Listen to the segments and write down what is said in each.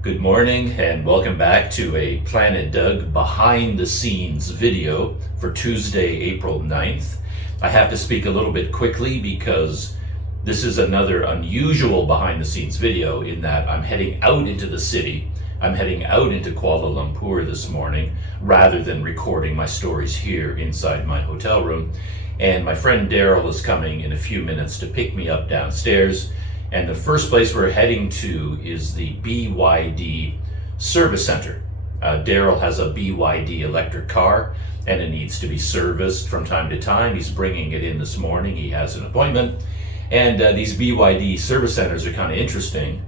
Good morning and welcome back to a Planet Doug behind the scenes video for Tuesday, April 9th. I have to speak a little bit quickly because this is another unusual behind the scenes video in that I'm heading out into the city. I'm heading out into Kuala Lumpur this morning rather than recording my stories here inside my hotel room. And my friend Daryl is coming in a few minutes to pick me up downstairs. And the first place we're heading to is the BYD service center. Daryl has a BYD electric car and it needs to be serviced from time to time. He's bringing it in this morning. He has an appointment. And these BYD service centers are kind of interesting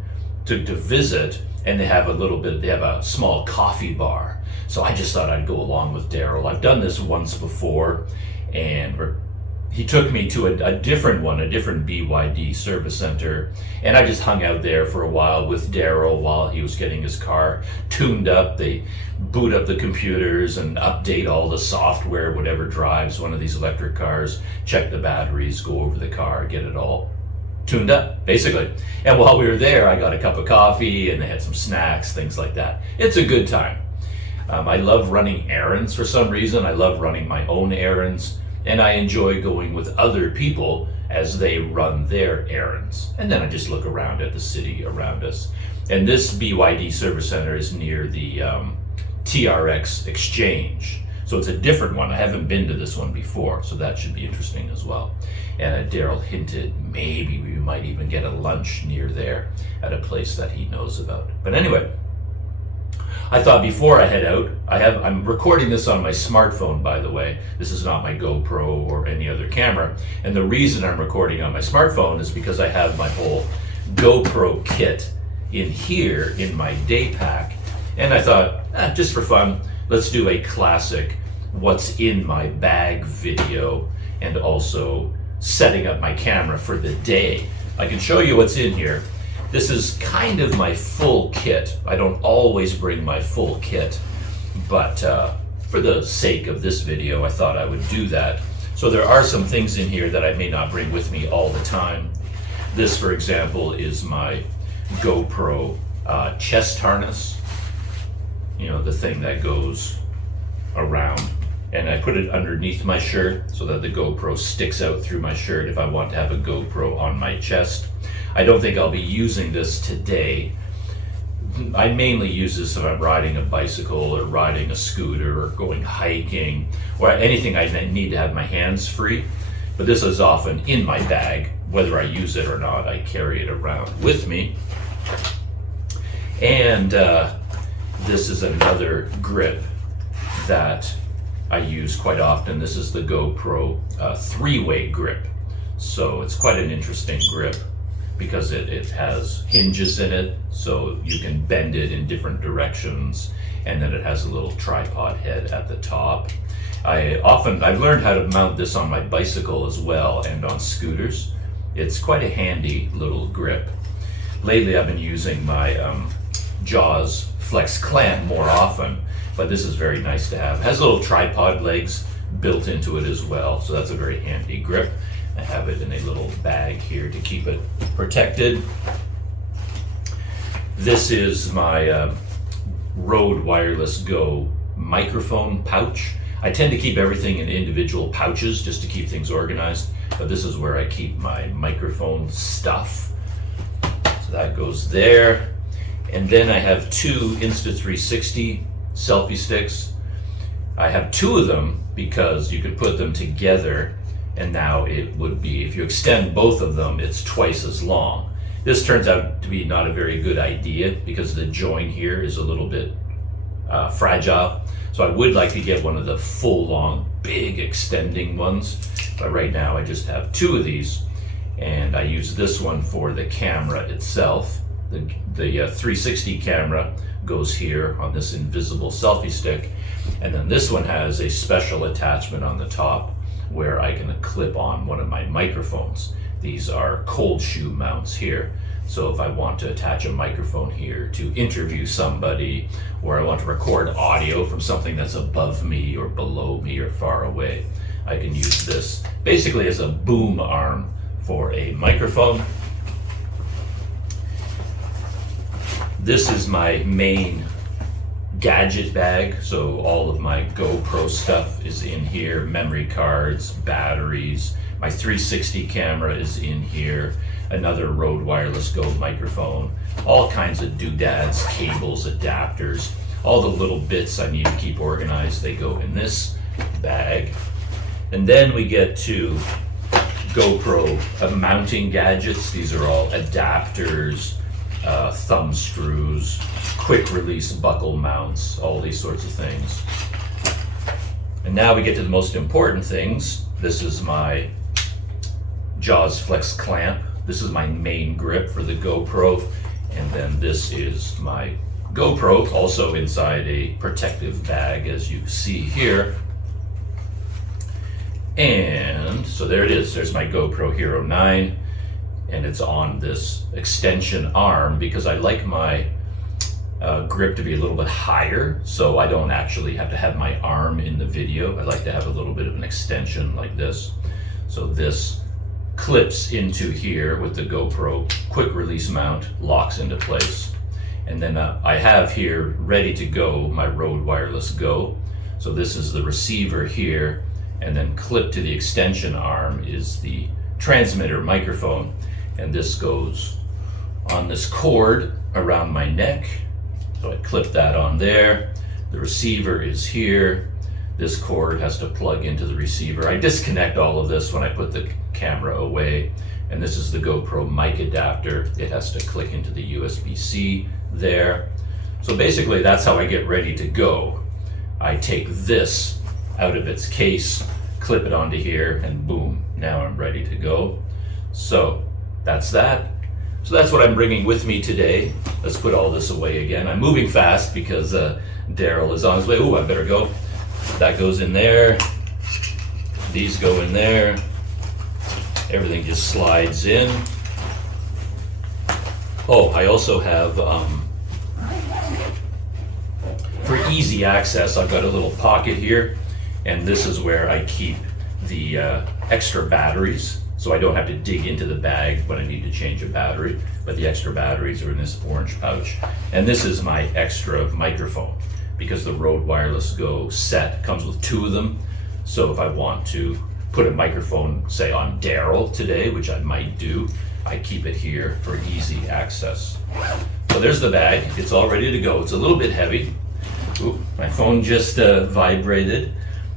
to visit, and they have a small coffee bar. So I just thought I'd go along with Daryl. I've done this once before, and he took me to a different BYD service center, and I just hung out there for a while with Daryl while he was getting his car tuned up. They boot up the computers and update all the software, whatever drives one of these electric cars, check the batteries, go over the car, get it all tuned up, basically. And while we were there, I got a cup of coffee and they had some snacks, things like that. It's a good time. I love running errands for some reason. I love running my own errands. And I enjoy going with other people as they run their errands. And then I just look around at the city around us. And this BYD service center is near the TRX exchange. So it's a different one. I haven't been to this one before, so that should be interesting as well. And Daryl hinted maybe we might even get a lunch near there at a place that he knows about. But anyway, I thought before I head out, I'm recording this on my smartphone, by the way. This is not my GoPro or any other camera. And the reason I'm recording on my smartphone is because I have my whole GoPro kit in here in my daypack. And I thought, just for fun, let's do a classic what's in my bag video and also setting up my camera for the day. I can show you what's in here. This is kind of my full kit. I don't always bring my full kit, but for the sake of this video, I thought I would do that. So there are some things in here that I may not bring with me all the time. This, for example, is my GoPro chest harness. You know, the thing that goes around. And I put it underneath my shirt so that the GoPro sticks out through my shirt if I want to have a GoPro on my chest. I don't think I'll be using this today. I mainly use this if I'm riding a bicycle or riding a scooter or going hiking or anything I need to have my hands free. But this is often in my bag. Whether I use it or not, I carry it around with me. And this is another grip that I use quite often. This is the GoPro 3-way grip. So it's quite an interesting grip because it has hinges in it, so you can bend it in different directions, and then it has a little tripod head at the top. I've learned how to mount this on my bicycle as well and on scooters. It's quite a handy little grip. Lately I've been using my Jaws Flex clamp more often, but this is very nice to have. It has little tripod legs built into it as well, so that's a very handy grip. I have it in a little bag here to keep it protected. This is my Rode Wireless Go microphone pouch. I tend to keep everything in individual pouches just to keep things organized, but this is where I keep my microphone stuff. So that goes there. And then I have two Insta360 selfie sticks. I have two of them because you can put them together, and now it would be, if you extend both of them, it's twice as long. This turns out to be not a very good idea because the join here is a little bit fragile. So I would like to get one of the full long, big extending ones. But right now I just have two of these, and I use this one for the camera itself. The 360 camera goes here on this invisible selfie stick, and then this one has a special attachment on the top where I can clip on one of my microphones. These are cold shoe mounts here. So if I want to attach a microphone here to interview somebody, or I want to record audio from something that's above me or below me or far away, I can use this basically as a boom arm for a microphone. This is my main gadget bag, so all of my GoPro stuff is in here, memory cards, batteries, my 360 camera is in here, another Rode Wireless Go microphone, all kinds of doodads, cables, adapters, all the little bits I need to keep organized, they go in this bag. And then we get to GoPro mounting gadgets. These are all adapters, thumb screws, quick release buckle mounts, all these sorts of things. And now we get to the most important things. This is my Jaws Flex clamp. This is my main grip for the GoPro. And then this is my GoPro, also inside a protective bag, as you see here. And so there it is. There's my GoPro Hero 9. And it's on this extension arm because I like my grip to be a little bit higher, so I don't actually have to have my arm in the video. I like to have a little bit of an extension like this. So this clips into here with the GoPro quick release mount, locks into place. And then I have here ready to go my Rode Wireless Go. So this is the receiver here, and then clipped to the extension arm is the transmitter microphone. And this goes on this cord around my neck. So I clip that on there. The receiver is here. This cord has to plug into the receiver. I disconnect all of this when I put the camera away. And this is the GoPro mic adapter. It has to click into the USB-C there. So basically that's how I get ready to go. I take this out of its case, clip it onto here, and boom, now I'm ready to go. So that's that. So that's what I'm bringing with me today. Let's put all this away again. I'm moving fast because Daryl is on his way. Oh, I better go. That goes in there. These go in there. Everything just slides in. Oh, I also have, for easy access, I've got a little pocket here, and this is where I keep the extra batteries. So I don't have to dig into the bag when I need to change a battery, but the extra batteries are in this orange pouch. And this is my extra microphone because the Rode Wireless Go set comes with 2 of them. So if I want to put a microphone, say on Daryl today, which I might do, I keep it here for easy access. So there's the bag. It's all ready to go. It's a little bit heavy. Ooh, my phone just vibrated.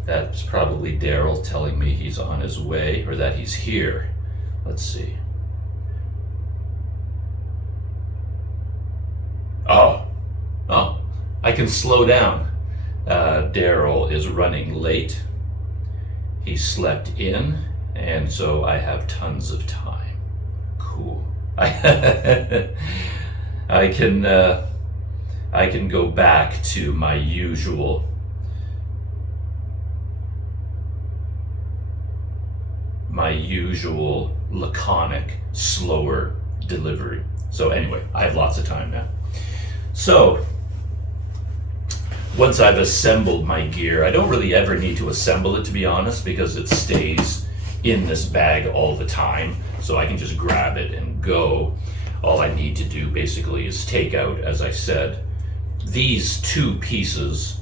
That's probably Daryl telling me he's on his way or that he's here. Let's see. Oh, I can slow down. Daryl is running late. He slept in, and so I have tons of time. Cool. I can go back to my usual laconic, slower delivery. So anyway, I have lots of time now. So once I've assembled my gear, I don't really ever need to assemble it, to be honest, because it stays in this bag all the time. So I can just grab it and go. All I need to do basically is take out, as I said, these 2 pieces,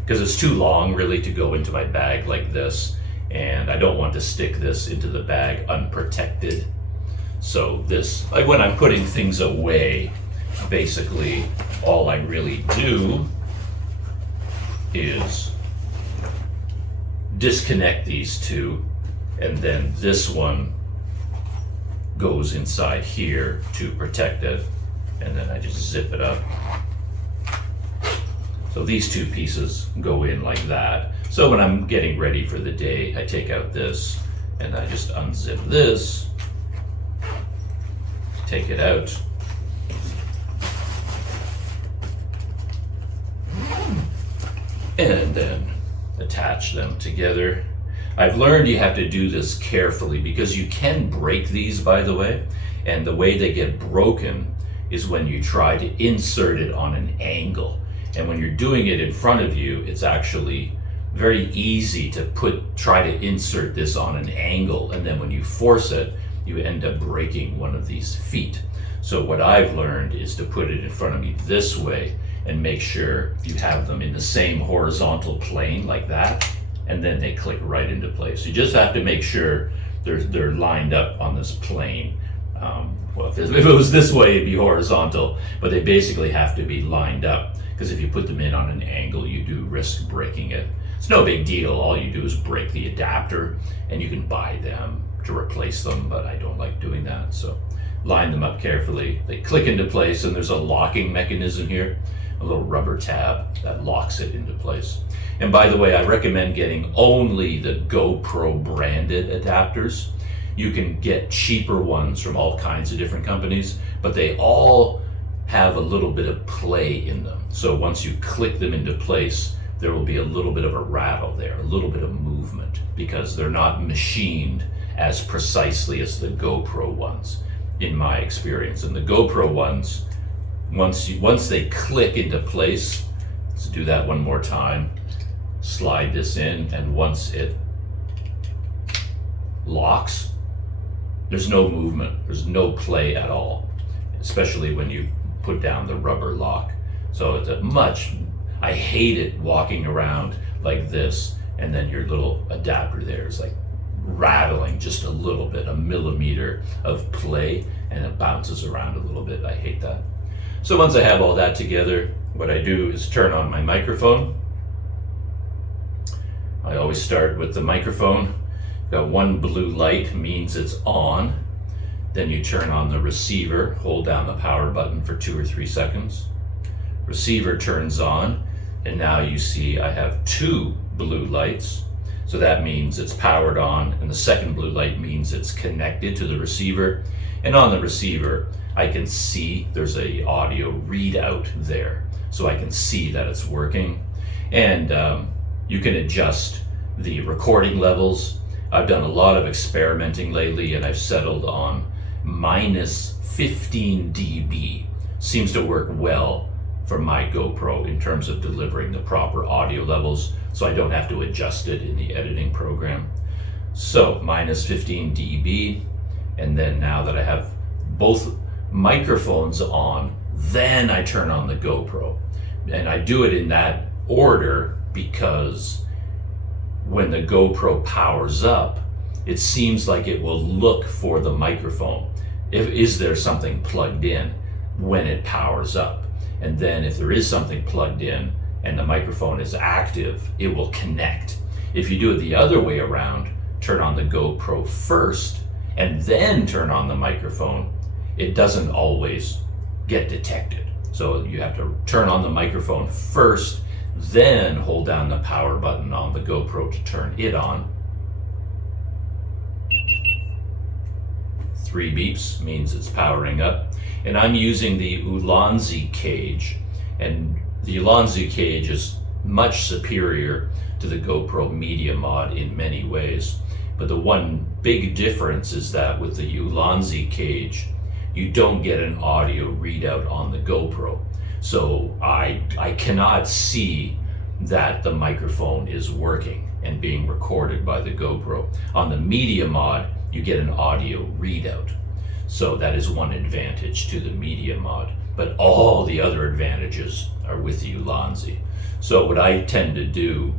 because it's too long really to go into my bag like this. And I don't want to stick this into the bag unprotected. So this, like when I'm putting things away, basically all I really do is disconnect these 2, and then this one goes inside here to protect it, and then I just zip it up. So these 2 pieces go in like that. So when I'm getting ready for the day, I take out this and I just unzip this, take it out, and then attach them together. I've learned you have to do this carefully because you can break these, by the way, and the way they get broken is when you try to insert it on an angle. And when you're doing it in front of you, it's actually very easy to try to insert this on an angle, and then when you force it, you end up breaking one of these feet. So what I've learned is to put it in front of me this way and make sure you have them in the same horizontal plane like that, and then they click right into place. You just have to make sure they're lined up on this plane. Well, if it was this way, it'd be horizontal, but they basically have to be lined up, because if you put them in on an angle, you do risk breaking it. It's no big deal. All you do is break the adapter, and you can buy them to replace them, but I don't like doing that. So line them up carefully. They click into place, and there's a locking mechanism here, a little rubber tab that locks it into place. And by the way, I recommend getting only the GoPro branded adapters. You can get cheaper ones from all kinds of different companies, but they all have a little bit of play in them. So once you click them into place, there will be a little bit of a rattle there, a little bit of movement, because they're not machined as precisely as the GoPro ones, in my experience. And the GoPro ones, once they click into place, let's do that one more time. Slide this in, and once it locks, there's no movement, there's no play at all, especially when you put down the rubber lock. So it's I hate it walking around like this, and then your little adapter there is like rattling just a little bit, a millimeter of play, and it bounces around a little bit. I hate that. So once I have all that together, what I do is turn on my microphone. I always start with the microphone. Got one blue light, means it's on. Then you turn on the receiver, hold down the power button for 2 or 3 seconds. Receiver turns on, and now you see I have 2 blue lights. So that means it's powered on, and the second blue light means it's connected to the receiver. And on the receiver, I can see there's a audio readout there. So I can see that it's working. And you can adjust the recording levels. I've done a lot of experimenting lately, and I've settled on minus 15 dB. Seems to work well for my GoPro in terms of delivering the proper audio levels, so I don't have to adjust it in the editing program. So minus 15 dB, and then now that I have both microphones on, then I turn on the GoPro. And I do it in that order because when the GoPro powers up, it seems like it will look for the microphone. Is there something plugged in when it powers up? And then if there is something plugged in and the microphone is active, it will connect. If you do it the other way around, turn on the GoPro first and then turn on the microphone, it doesn't always get detected. So you have to turn on the microphone first, then hold down the power button on the GoPro to turn it on. 3 beeps means it's powering up. And I'm using the Ulanzi cage, and the Ulanzi cage is much superior to the GoPro Media Mod in many ways. But the one big difference is that with the Ulanzi cage, you don't get an audio readout on the GoPro. So I cannot see that the microphone is working and being recorded by the GoPro. On the Media Mod, you get an audio readout. So that is one advantage to the Media Mod. But all the other advantages are with the Ulanzi. So what I tend to do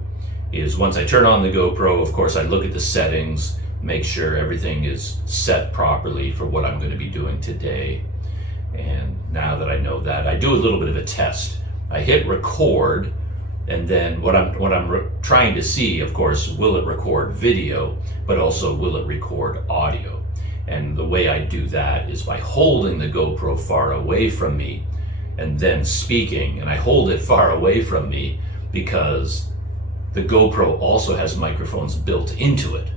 is once I turn on the GoPro, of course I look at the settings, make sure everything is set properly for what I'm going to be doing today. And now that I know that, I do a little bit of a test. I hit record, and then what I'm trying to see, of course, will it record video, but also will it record audio? And the way I do that is by holding the GoPro far away from me and then speaking. And I hold it far away from me because the GoPro also has microphones built into it.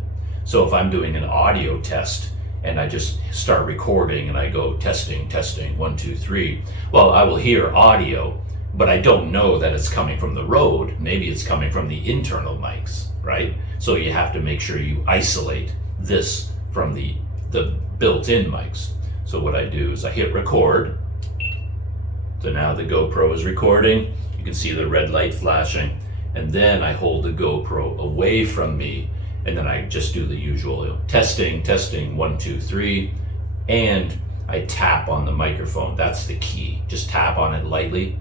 So if I'm doing an audio test and I just start recording and I go testing, 1, 2, 3, well, I will hear audio, but I don't know that it's coming from the road. Maybe it's coming from the internal mics, right? So you have to make sure you isolate this from the built-in mics. So what I do is I hit record. So now the GoPro is recording. You can see the red light flashing. And then I hold the GoPro away from me, and then I just do the usual testing, 1, 2, 3, and I tap on the microphone. That's the key. Just tap on it lightly.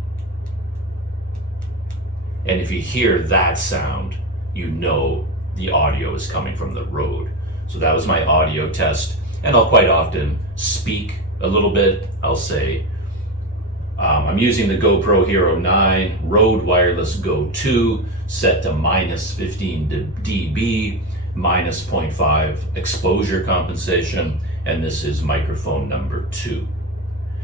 And if you hear that sound, you know the audio is coming from the road. So that was my audio test. And I'll quite often speak a little bit. I'll say, I'm using the GoPro Hero 9 Rode Wireless Go 2 set to minus 15 dB, minus 0.5 exposure compensation, and this is microphone number 2.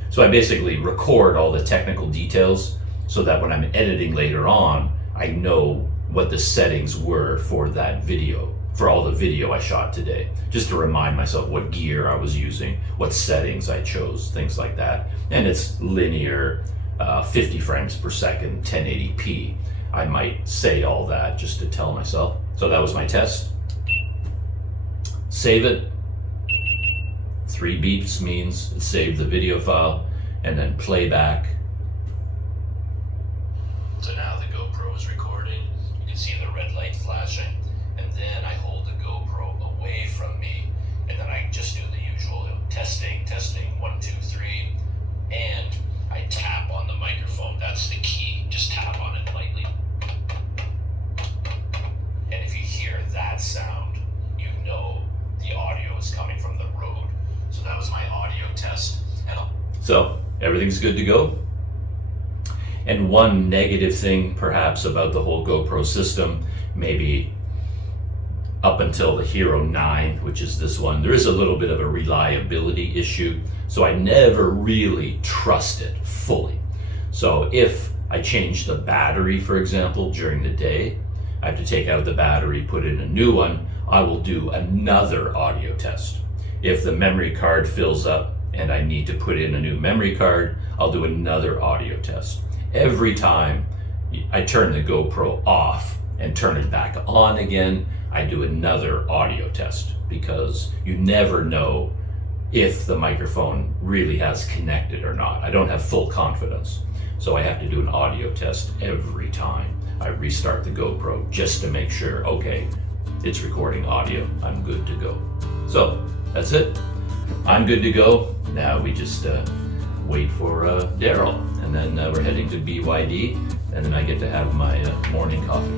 So I basically record all the technical details so that when I'm editing later on, I know what the settings were for that video, for all the video I shot today, just to remind myself what gear I was using, what settings I chose, things like that. And it's linear, 50 frames per second, 1080p. I might say all that just to tell myself. So that was my test. Save it. 3 beeps means it saved the video file, and then playback. So now the GoPro is recording. You can see the red light flashing, and then I hold the GoPro away from me, and then I just do the usual testing, 1, 2, 3, and I tap on the microphone. That's the key. Just tap on it lightly. And if you hear that sound, you know the audio is coming from the road. So that was my audio test. So everything's good to go. And one negative thing perhaps about the whole GoPro system, maybe up until the Hero 9, which is this one, there is a little bit of a reliability issue. So I never really trust it fully. So if I change the battery, for example, during the day, I have to take out the battery, put in a new one, I will do another audio test. If the memory card fills up and I need to put in a new memory card, I'll do another audio test. Every time I turn the GoPro off and turn it back on again, I do another audio test, because you never know if the microphone really has connected or not. I don't have full confidence. So I have to do an audio test every time I restart the GoPro, just to make sure, okay, it's recording audio, I'm good to go. So that's it. I'm good to go. Now we just wait for Daryl, and then we're heading to BYD, and then I get to have my morning coffee.